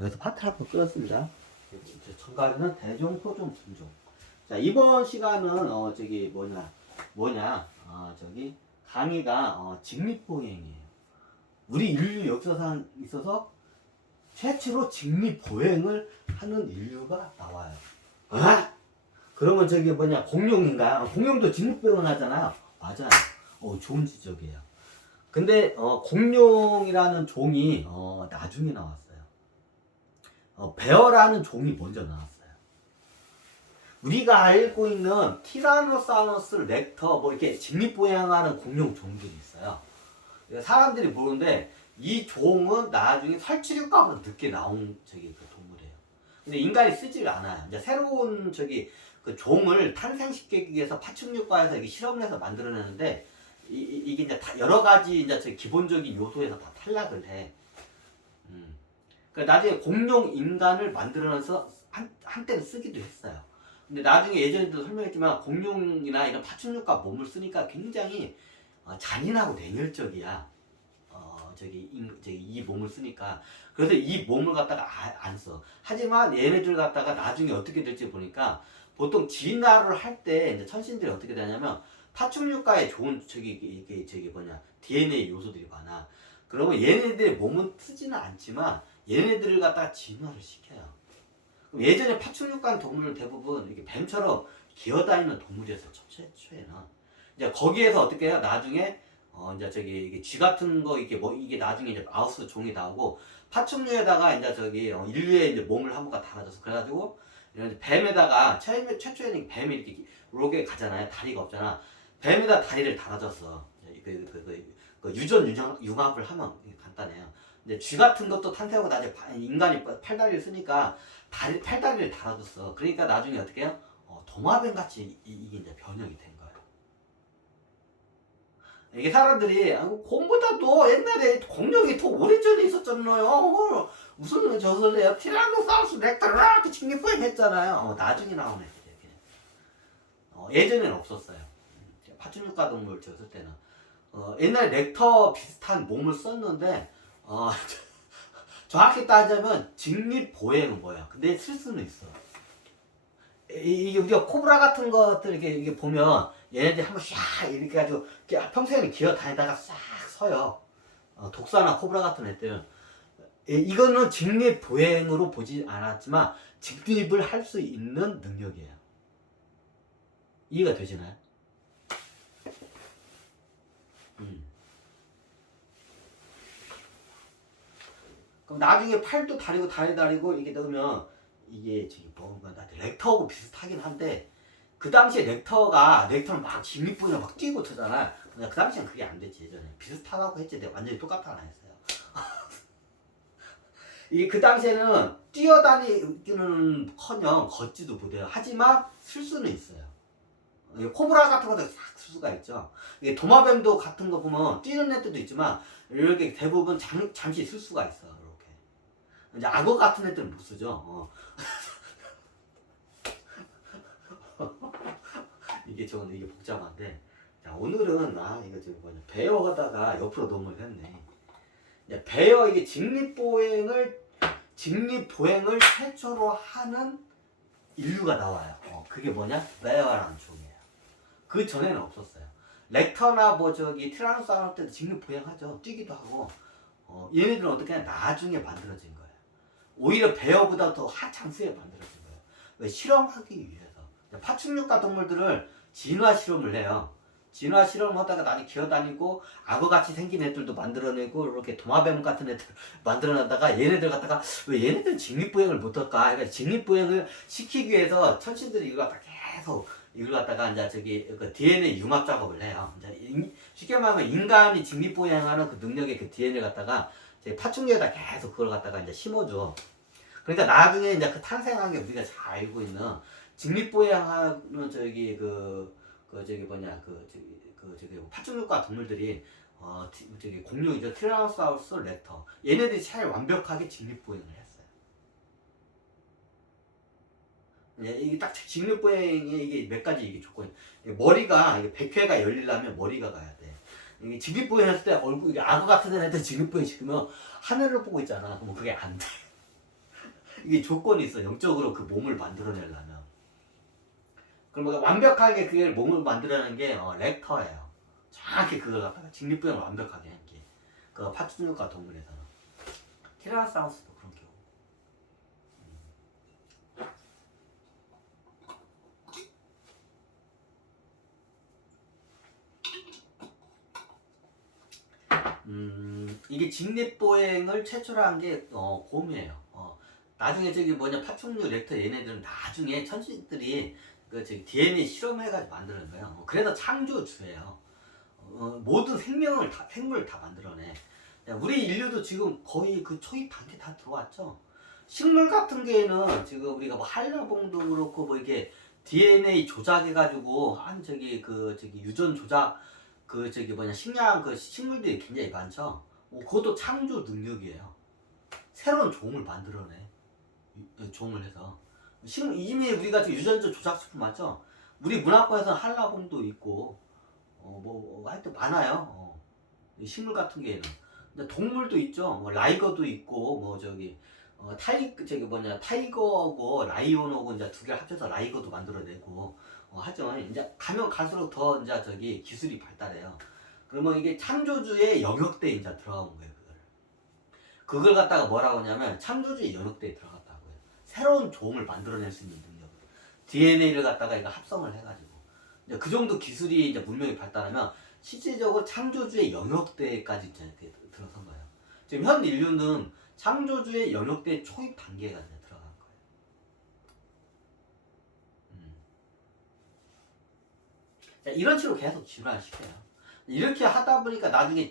여기서 파트를 한번 끊었습니다. 정가리는 대종, 소종, 분종. 자, 이번 시간은 저기 뭐냐 저기 강의가 직립보행이에요. 우리 인류 역사상 있어서 최초로 직립보행을 하는 인류가 나와요. 아? 그러면 저기 공룡인가? 공룡도 직립보행을 하잖아요. 맞아요. 좋은 지적이에요. 근데 공룡이라는 종이 나중에 나왔어요. 베어라는 종이 먼저 나왔어요. 우리가 알고 있는 티라노사우루스 렉터 이렇게 직립보행하는 공룡 종들이 있어요. 사람들이 모르는데 이 종은 나중에 설치류과보다 늦게 나온 그 동물이에요. 근데 인간이 쓰질 않아요. 이제 새로운 그 종을 탄생시키기 위해서 파충류과에서 이게 실험을 해서 만들어내는데 이게 이제 다 여러 가지 이제 기본적인 요소에서 다 탈락을 해. 그러니까 나중에 공룡 인간을 만들어내서 한때는 쓰기도 했어요. 근데 나중에 예전에도 설명했지만 공룡이나 이런 파충류과 몸을 쓰니까 굉장히 잔인하고 냉혈적이야. 이 몸을 쓰니까. 그래서 이 몸을 갖다가 안 써. 하지만 얘네들 갖다가 나중에 어떻게 될지 보니까 보통 진화를 할 때 천신들이 어떻게 되냐면 파충류과에 좋은 DNA 요소들이 많아. 그러면 얘네들의 몸은 쓰지는 않지만 얘네들을 갖다가 진화를 시켜요. 예전에 파충류과는 동물은 대부분 이렇게 뱀처럼 기어다니는 동물이었어요. 최초에는. 이제 거기에서 어떻게 해요? 나중에 이제 이게 쥐 같은 거 이게 나중에 이제 마우스 종이 나오고 파충류에다가 이제 인류의 이제 몸을 한번가 달아줘서 그래가지고 이런 뱀에다가 최초에는 뱀이 이렇게 가잖아요. 다리가 없잖아. 뱀에다 다리를 달아줬어. 그 융합을 하면 간단해요. 근데 쥐 같은 것도 탄생하고 나중에 인간이 팔다리를 쓰니까 팔다리를 달아줬어. 그러니까 나중에 어떻게 해요? 도마뱀 같이 이게 이제 변형이 된 거예요. 이게 사람들이 공보다도 옛날에 공룡이 더 오래전에 있었잖아요. 무슨 저소리야? 티라노사우루스 렉터 이렇게 직립보행 했잖아요. 나중에 나온 애들이에요. 예전에는 없었어요. 파충류과 동물 줬을 때는 옛날 렉터 비슷한 몸을 썼는데 정확히 따지자면 직립보행은 뭐야? 근데 쓸 수는 있어. 이게 우리가 코브라 같은 것들 이게 보면 얘네들이 한번 샥 이렇게 해가지고 평생을 기어 다니다가 싹 서요. 독사나 코브라 같은 애들. 이거는 직립보행으로 보지 않았지만 직립을 할 수 있는 능력이에요. 이해가 되시나요? 그럼 나중에 팔도 다리고 다리 다리고 이게 넣으면 이게 뭔가 렉터하고 비슷하긴 한데 그 당시에 렉터는 막 직립보행을 막 뛰고 트잖아. 그 당시엔 그게 안 됐지. 예전에 비슷하다고 했지. 내가 완전히 똑같아 안 했어요. 이게 그 당시에는 뛰어다니기는커녕 걷지도 못해요. 하지만 쓸 수는 있어요. 코브라 같은 것도 싹 쓸 수가 있죠. 이게 도마뱀도 같은 거 보면 뛰는 애들도 있지만 이렇게 대부분 잠시 쓸 수가 있어. 이렇게 이제 악어 같은 애들은 못 쓰죠. 이게 복잡한데. 자, 오늘은 이거 베어하다가 옆으로 넘어를 했네. 베어 이게 직립보행을 최초로 하는 인류가 나와요. 그게 뭐냐? 베어라는 종이에요. 그 전에는 없었어요. 렉터나 티라노사우루스 때도 직립보행하죠. 뛰기도 하고. 얘네들은 어떻게 하냐? 나중에 만들어진 거예요. 오히려 베어보다 더 한참 후에 만들어진 거예요. 왜? 실험하기 위해서. 파충류과 동물들을 진화 실험을 해요. 진화 실험을 하다가 나중에 기어다니고 악어같이 생긴 애들도 만들어내고 이렇게 도마뱀 같은 애들 만들어내다가 얘네들 갖다가 왜 얘네들은 직립보행을 못할까? 그러니까 직립보행을 시키기 위해서 천신들이 이걸 갖다가 이제 그 DNA 융합 작업을 해요. 이제 쉽게 말하면 인간이 직립보행하는 그 능력의 그 DNA를 갖다가 파충류에다 계속 그걸 갖다가 이제 심어줘. 그러니까 나중에 이제 그 탄생한 게 우리가 잘 알고 있는 직립보행하는 파충류과 동물들이 공룡이죠. 티라노사우루스 렉터. 얘네들이 제일 완벽하게 직립보행을 했어요. 이게 딱 직립보행에 이게 몇 가지 이게 조건이. 머리가 이게 백회가 열리려면 머리가 가야 돼. 이게 직립보행 했을 때 악어 같은 애한테 직립보행 시키면 하늘을 보고 있잖아. 그럼 그게 안 돼. 이게 조건이 있어. 영적으로 그 몸을 만들어내려면. 그럼 완벽하게 그 몸을 만들어내는 게 렉터예요. 정확히 그걸 갖다가 직립부양을 완벽하게 한 게. 그 파충류과 동물에서는. 티라노사우루스도 그런 경우. 이게 직립보행을 최초로 한 게 곰이에요. 나중에 저기 뭐냐 파충류 렉터 얘네들은 나중에 천식들이 그 저기 DNA 실험해가지고 만드는 거예요. 그래서 창조주예요. 모든 생물을 다 만들어내. 우리 인류도 지금 거의 그 초입 단계 다 들어왔죠. 식물 같은 게는 지금 우리가 뭐 한라봉도 그렇고 뭐 이게 DNA 조작해가지고 한 저기 유전 조작 그 저기 뭐냐 식량 그 식물들이 굉장히 많죠. 그것도 창조 능력이에요. 새로운 종을 만들어내. 종을 해서 이미 우리가 지금 유전자 조작식품 맞죠? 우리 문학과에서는 한라봉도 있고 하여튼 많아요. 식물 같은 게는. 근데 동물도 있죠. 뭐 라이거도 있고 뭐 저기 타이거하고 라이온하고 이제 두 개를 합쳐서 라이거도 만들어내고 하죠. 이제 가면 갈수록 더 이제 저기 기술이 발달해요. 그러면 이게 창조주의 영역대에 이제 들어간 거예요. 그걸 갖다가 뭐라고 하냐면 창조주의 영역대에 들어갔다고요. 새로운 종을 만들어낼 수 있는 능력. DNA를 갖다가 이거 합성을 해가지고 이제 그 정도 기술이 이제 문명이 발달하면 실질적으로 창조주의 영역대까지 이제 들어선 거예요. 지금 현 인류는 창조주의 영역대 초입 단계가 이제 들어간 거예요. 자, 이런 식으로 계속 진화를 시켜요. 이렇게 하다 보니까 나중에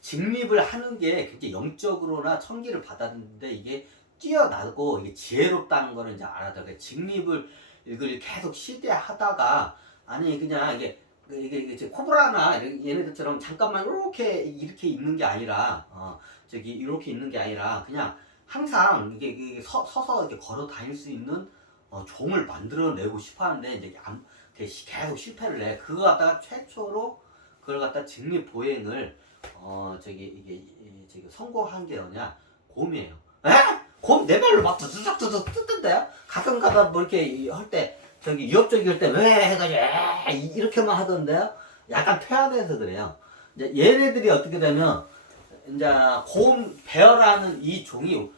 직립을 하는 게 굉장히 영적으로나 천기를 받았는데 이게 뛰어나고 이게 지혜롭다는 거를 이제 알아들어요. 직립을 이걸 계속 시대하다가 아니 그냥 이게 코브라나 얘네들처럼 잠깐만 이렇게 있는 게 아니라 저기 이렇게 있는 게 아니라 그냥 항상 이게 서서 이렇게 걸어 다닐 수 있는 종을 만들어내고 싶어하는데 이제 계속 실패를 해. 그거 갖다가 최초로 그걸 갖다 직립 보행을 저기 성공한 게 뭐냐 곰이에요. 에? 곰 내 발로 막 두둑두둑 뜯던데요? 가끔 가다 뭐 이렇게 할 때 저기 위협적일 때 왜 해가지고 이렇게만 하던데요? 약간 퇴화돼서 그래요. 이제 얘네들이 어떻게 되면 이제 곰 베어라는 이 종이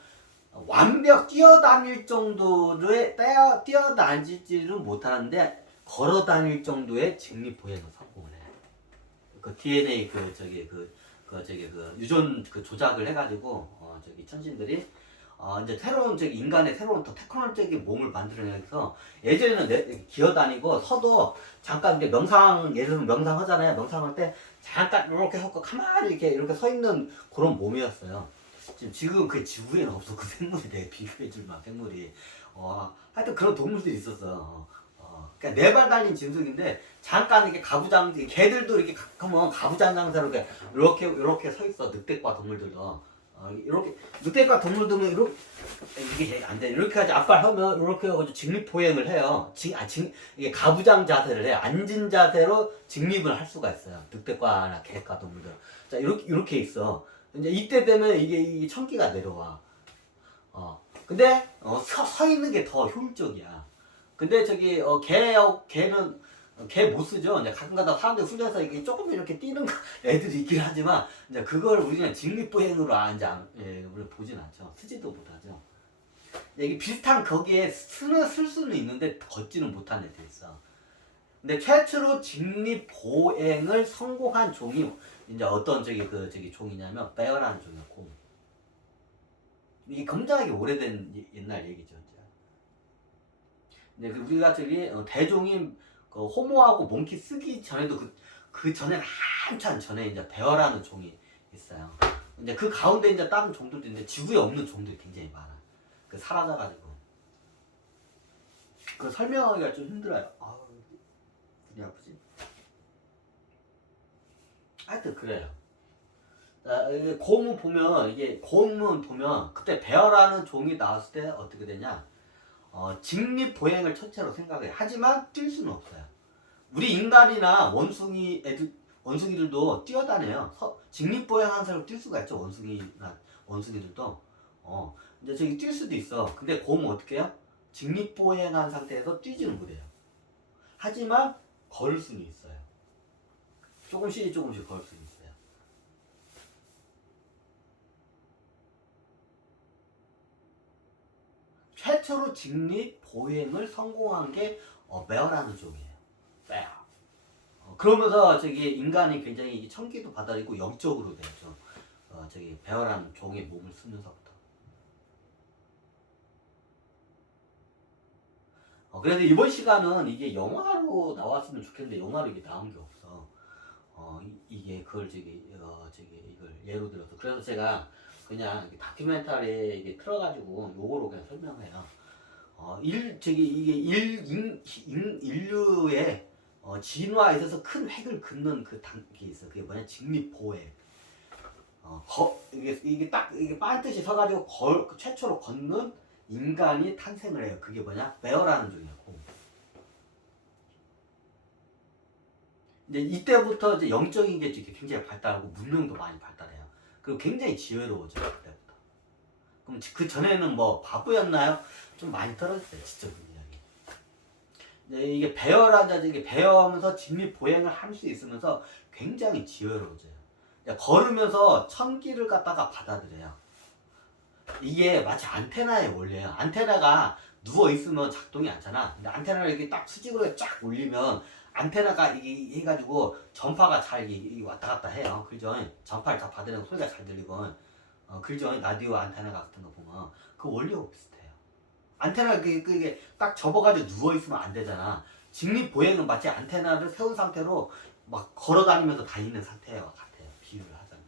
완벽 뛰어다닐 정도의 뛰어다니지는 못하는데 걸어 다닐 정도의 직립 보행을 성공을 해요. 그 DNA 그 유전 그 조작을 해가지고 저기 천신들이 이제 새로운 저기 인간의 새로운 더 테크놀적인 몸을 만들어내서 예전에는 기어다니고 서도 잠깐 이제 예를 들면 명상하잖아요. 명상할 때 잠깐 이렇게 하고 가만히 이렇게 서 있는 그런 몸이었어요. 지금 그 지구에는 없어. 그 생물이 내가 비교해줄 만한 생물이 하여튼 그런 동물들이 있었어. 그러니까 네 발 달린 짐승인데 잠깐 이렇게 개들도 이렇게 가면 가부장장사로 이렇게 서 있어. 늑대과 동물들도 이렇게 늑대과 동물들은 이게 안 돼. 이렇게 하지 앞발 하면 이렇게 해가지고 직립보행을 해요. 이게 가부장 자세를 해. 앉은 자세로 직립을 할 수가 있어요. 늑대과나 개과 동물들. 자 이렇게 있어. 이제 이때 되면 이게 천기가 내려와. 근데 서 있는 게 더 효율적이야. 근데 저기 개는 개 못 쓰죠. 이제 가끔가다 사람들 훈련해서 이게 조금 이렇게 뛰는 애들이 있긴 하지만 이제 그걸 우리는 직립보행으로 우리 보진 않죠. 쓰지도 못하죠. 이게 비슷한 거기에 쓸 수는 있는데 걷지는 못한 애들이 있어. 근데 최초로 직립보행을 성공한 종이 이제 어떤 저기 종이냐면 베어라는 종이었고 이게 굉장히 오래된 옛날 얘기죠. 이제 우리가 저기 대종이 호모하고 몽키 쓰기 전에도 그 전에 한참 전에 이제 베어라는 종이 있어요. 이제 그 가운데 이제 다른 종들도 있는데 지구에 없는 종들이 굉장히 많아. 사라져가지고 그 설명하기가 좀 힘들어요. 눈이 아프지? 하여튼 그래요. 곰은 보면 그때 베어라는 종이 나왔을 때 어떻게 되냐? 직립보행을 첫째로 생각해요. 하지만 뛸 수는 없어요. 우리 인간이나 원숭이들도 뛰어다녀요. 직립보행하는 사람을 뛸 수가 있죠. 원숭이들도. 이제 저기 뛸 수도 있어. 근데 곰은 어떻게 해요? 직립보행한 상태에서 뛰지는 못해요. 하지만 걸을 수는 있어요. 조금씩 조금씩 걸을 수는 있어요. 최초로 직립보행을 성공한 게 베어라는 종이에요. 베어. 그러면서 저기 인간이 굉장히 청기도 받아들이고 영적으로 되죠. 저기 베어라는 종의 몸을 쓰면서부터. 그래서 이번 시간은 이게 영화로 나왔으면 좋겠는데 영화로 이게 나온 게 없어. 이게 그걸 저기 이걸 예로 들어서 그래서 제가 그냥 다큐멘터리에 이게 틀어가지고 요거로 그냥 설명해요. 인류의 진화에 있어서 큰 획을 긋는 그 단계 있어. 그게 뭐냐? 직립보행. 이게 반드시 서가지고 최초로 걷는 인간이 탄생을 해요. 그게 뭐냐? 베어라는 종이었고. 이제 이때부터 이제 영적인 게 굉장히 발달하고 문명도 많이 발달해요. 그리고 굉장히 지혜로워져요. 그때부터. 그럼 그 전에는 뭐 바보였나요? 좀 많이 떨어졌어요. 지적 능력이. 이게 이게 배어하면서 직립 보행을 할 수 있으면서 굉장히 지혜로워져요. 걸으면서 천기를 갖다가 받아들여요. 이게 마치 안테나의 원리예요. 안테나가 누워 있으면 작동이 않잖아. 근데 안테나를 이렇게 딱 수직으로 쫙 올리면 안테나가 이게 해가지고 전파가 잘 왔다 갔다 해요. 그죠? 전파를 다 받으면 소리가 잘 들리고, 그죠? 라디오 안테나 같은 거 보면 그 원리하고 비슷해요. 안테나가 그게 딱 접어가지고 누워 있으면 안 되잖아. 직립 보행은 마치 안테나를 세운 상태로 막 걸어다니면서 다니는 상태와 같아요. 비유를 하자면.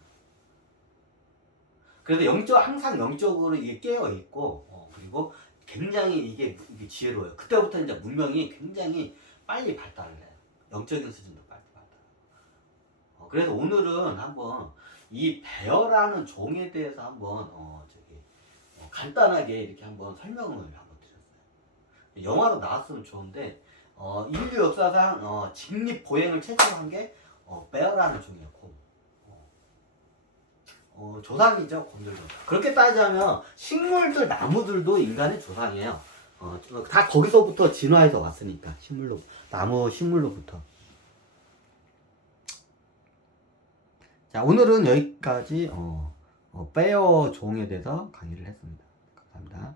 그래서 항상 영적으로 이게 깨어 있고, 그리고 굉장히 이게 지혜로워요. 그때부터 이제 문명이 굉장히 빨리 발달을 해요. 영적인 수준도 빨리 발달하고. 그래서 오늘은 한번 이 베어라는 종에 대해서 한번 간단하게 이렇게 한번 설명을 한번 드렸어요. 영화로 나왔으면 좋은데 인류 역사상 직립 보행을 최초로 한 게 베어라는 종이었고. 조상이죠, 곰들도. 그렇게 따지자면 식물들, 나무들도 인간의 조상이에요. 다 거기서부터 진화해서 왔으니까 식물로부터. 자, 오늘은 여기까지 베어 종에 대해서 강의를 했습니다. 감사합니다.